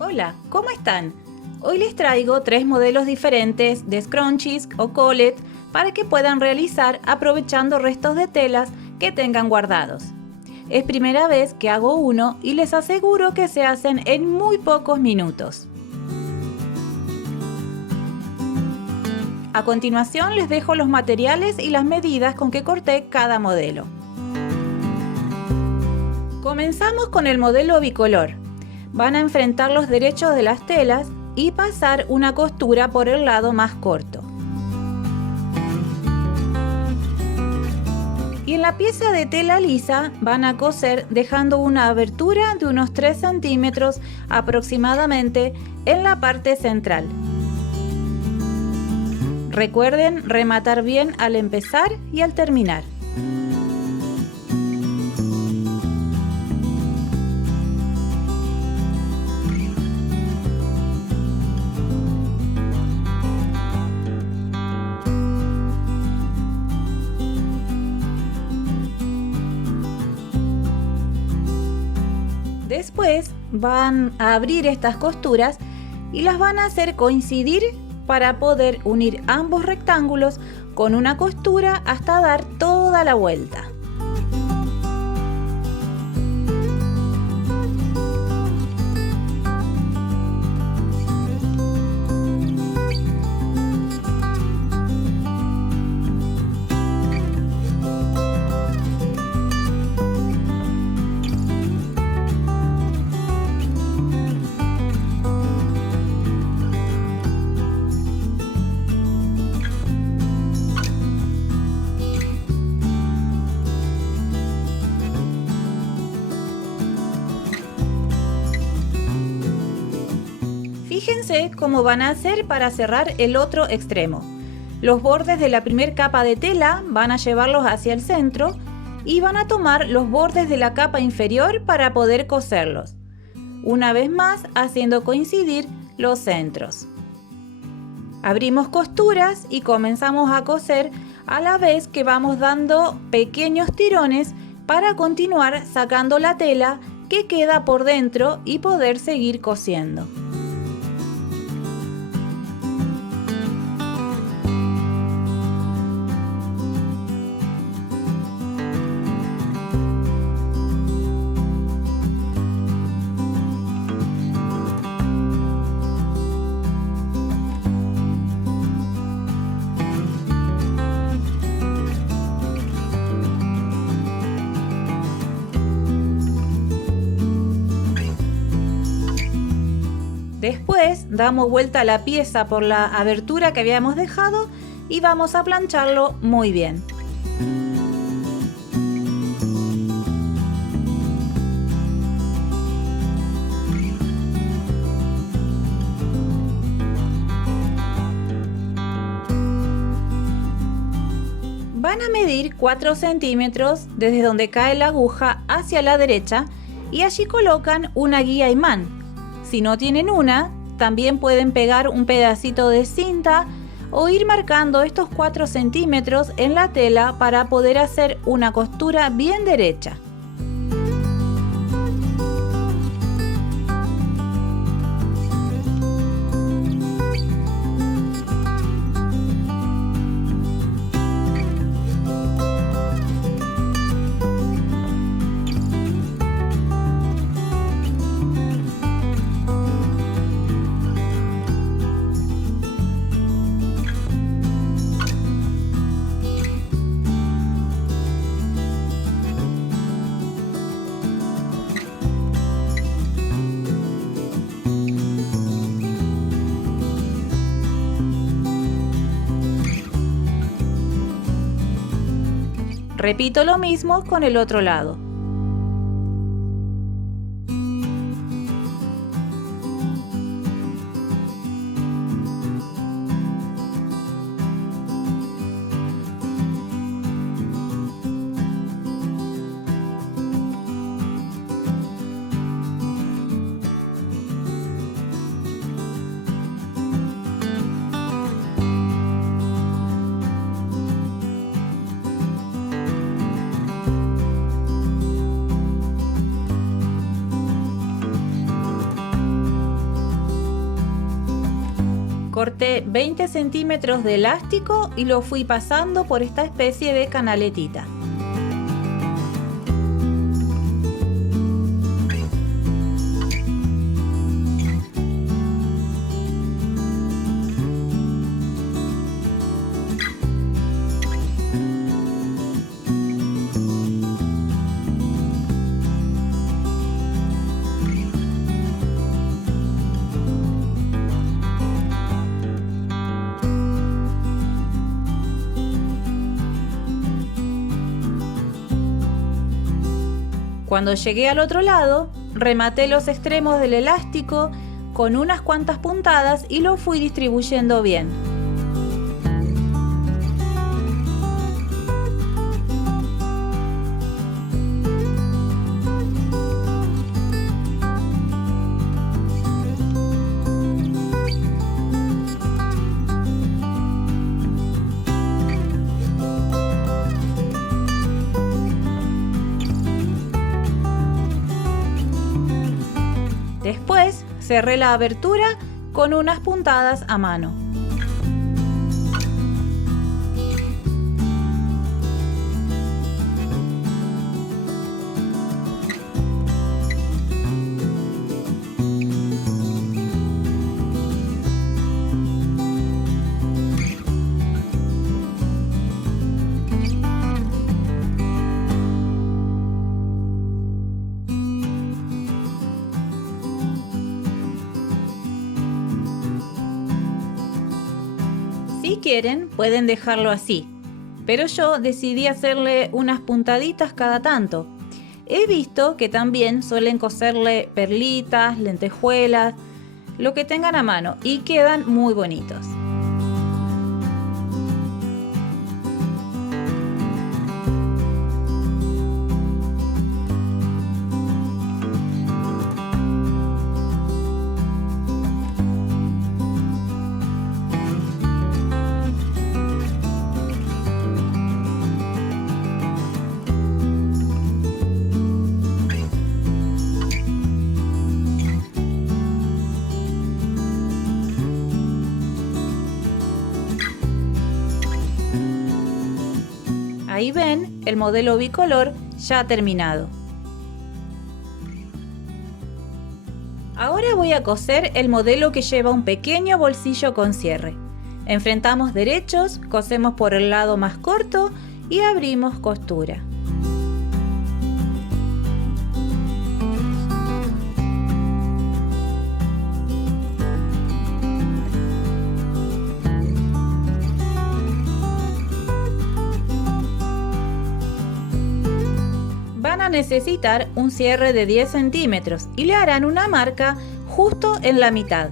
Hola, ¿cómo están? Hoy les traigo 3 modelos diferentes de scrunchies o collet para que puedan realizar aprovechando restos de telas que tengan guardados. Es primera vez que hago uno y les aseguro que se hacen en muy pocos minutos. A continuación les dejo los materiales y las medidas con que corté cada modelo. Comenzamos con el modelo bicolor. Van a enfrentar los derechos de las telas y pasar una costura por el lado más corto. Y en la pieza de tela lisa van a coser dejando una abertura de unos 3 centímetros aproximadamente en la parte central. Recuerden rematar bien al empezar y al terminar. Después van a abrir estas costuras y las van a hacer coincidir para poder unir ambos rectángulos con una costura hasta dar toda la vuelta. Fíjense cómo van a hacer para cerrar el otro extremo. Los bordes de la primera capa de tela van a llevarlos hacia el centro y van a tomar los bordes de la capa inferior para poder coserlos. Una vez más haciendo coincidir los centros. Abrimos costuras y comenzamos a coser a la vez que vamos dando pequeños tirones para continuar sacando la tela que queda por dentro y poder seguir cosiendo. Después damos vuelta a la pieza por la abertura que habíamos dejado y vamos a plancharlo muy bien. Van a medir 4 centímetros desde donde cae la aguja hacia la derecha y allí colocan una guía imán. Si no tienen una, también pueden pegar un pedacito de cinta o ir marcando estos 4 centímetros en la tela para poder hacer una costura bien derecha. Repito lo mismo con el otro lado. Corté 20 centímetros de elástico y lo fui pasando por esta especie de canaletita. Cuando llegué al otro lado, rematé los extremos del elástico con unas cuantas puntadas y lo fui distribuyendo bien. Después cerré la abertura con unas puntadas a mano. Si quieren, pueden dejarlo así, pero yo decidí hacerle unas puntaditas cada tanto. He visto que también suelen coserle perlitas, lentejuelas, lo que tengan a mano y quedan muy bonitos. Ahí ven el modelo bicolor ya terminado. Ahora voy a coser el modelo que lleva un pequeño bolsillo con cierre. Enfrentamos derechos, cosemos por el lado más corto y abrimos costura. Van a necesitar un cierre de 10 centímetros y le harán una marca justo en la mitad.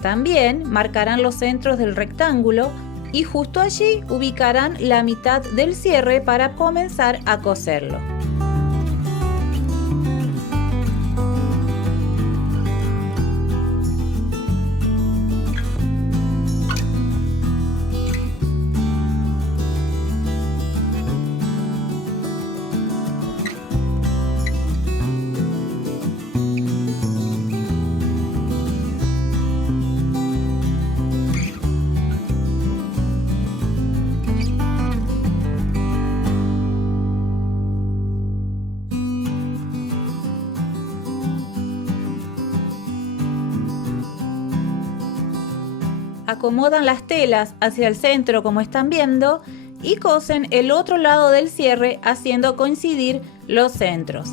También marcarán los centros del rectángulo y justo allí ubicarán la mitad del cierre para comenzar a coserlo. Acomodan las telas hacia el centro como están viendo y cosen el otro lado del cierre haciendo coincidir los centros.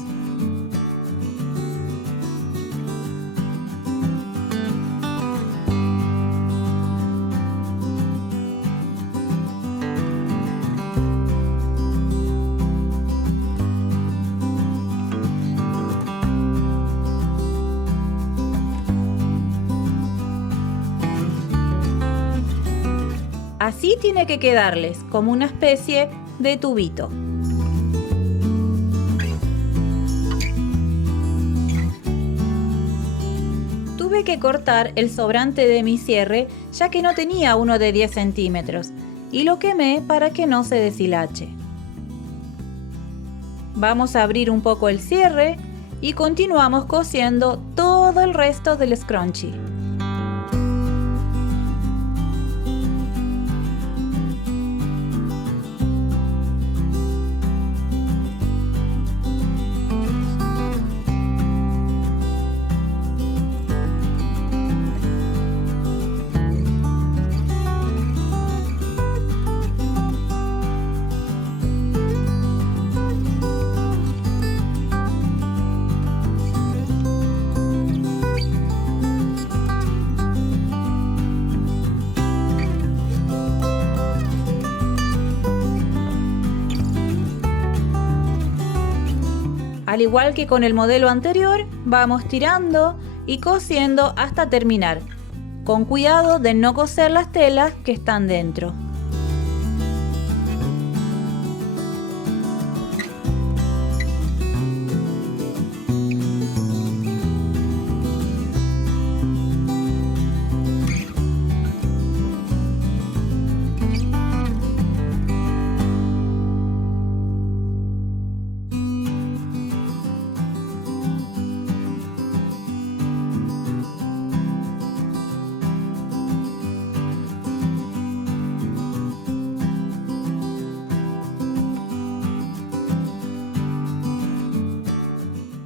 Así tiene que quedarles, como una especie de tubito. Tuve que cortar el sobrante de mi cierre, ya que no tenía uno de 10 centímetros, y lo quemé para que no se deshilache. Vamos a abrir un poco el cierre y continuamos cosiendo todo el resto del scrunchie. Al igual que con el modelo anterior, vamos tirando y cosiendo hasta terminar, con cuidado de no coser las telas que están dentro.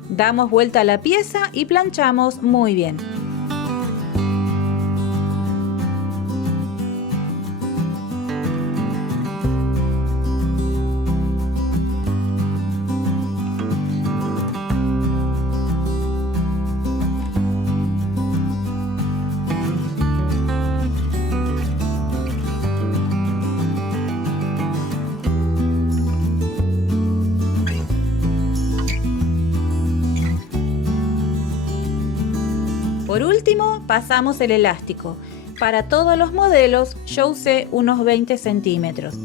Damos vuelta a la pieza y planchamos muy bien. Por último, pasamos el elástico. Para todos los modelos yo usé unos 20 centímetros.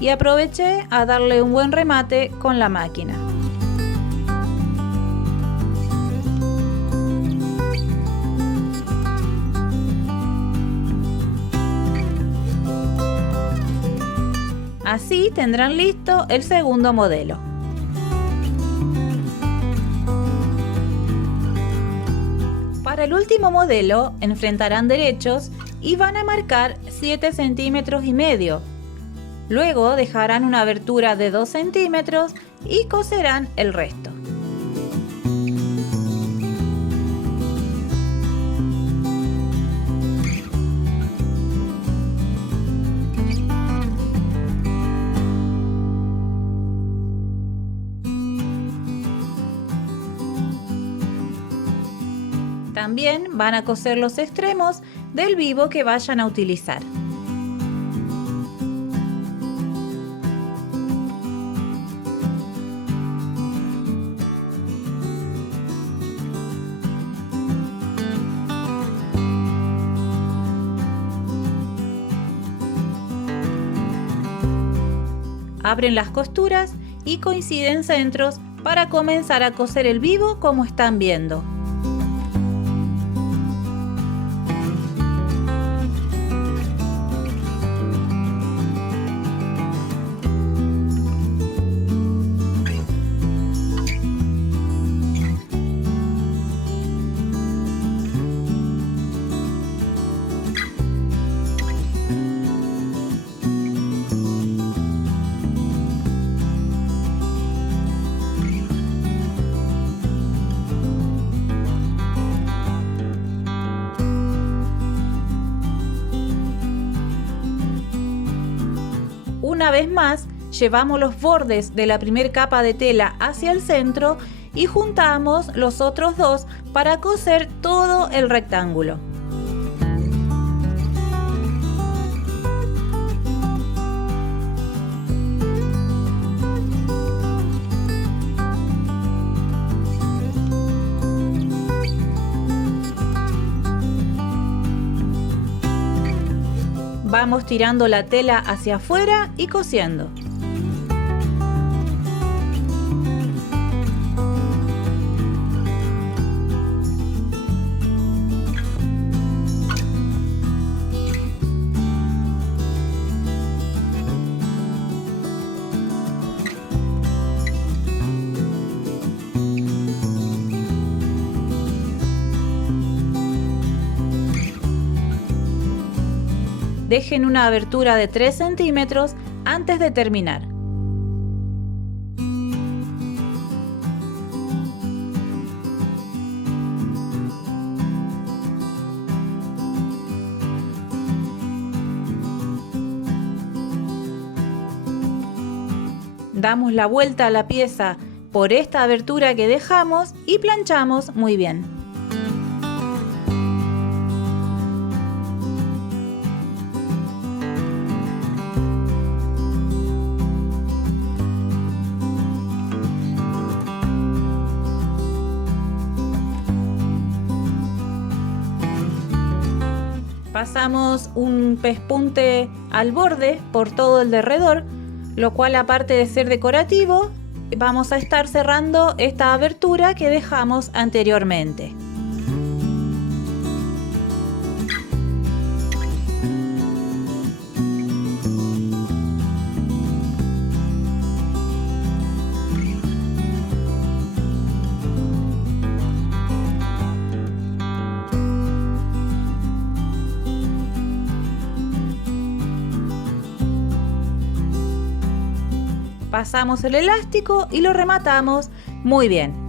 Y aproveché a darle un buen remate con la máquina. Así tendrán listo el segundo modelo. Para el último modelo enfrentarán derechos y van a marcar 7,5 centímetros. Luego dejarán una abertura de 2 centímetros y coserán el resto. También van a coser los extremos del vivo que vayan a utilizar. Abren las costuras y coinciden centros para comenzar a coser el vivo como están viendo. Una vez más, llevamos los bordes de la primera capa de tela hacia el centro y juntamos los otros dos para coser todo el rectángulo. Vamos tirando la tela hacia afuera y cosiendo. Dejen una abertura de 3 centímetros antes de terminar. Damos la vuelta a la pieza por esta abertura que dejamos y planchamos muy bien. Pasamos un pespunte al borde por todo el derredor, lo cual, aparte de ser decorativo, vamos a estar cerrando esta abertura que dejamos anteriormente. Pasamos el elástico y lo rematamos muy bien.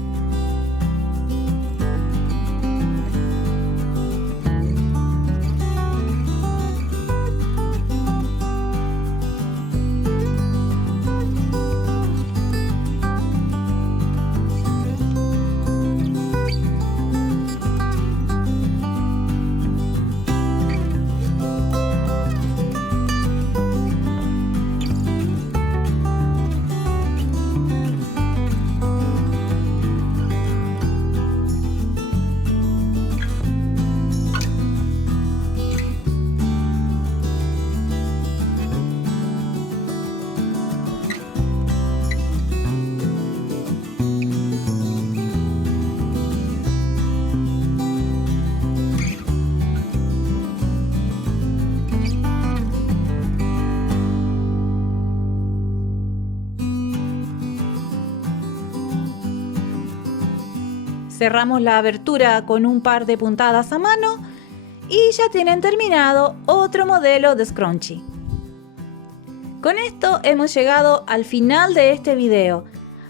Cerramos la abertura con un par de puntadas a mano y ya tienen terminado otro modelo de scrunchie. Con esto hemos llegado al final de este video.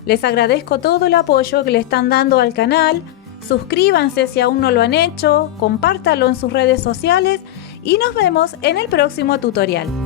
Les agradezco todo el apoyo que le están dando al canal. Suscríbanse si aún no lo han hecho, compártanlo en sus redes sociales y nos vemos en el próximo tutorial.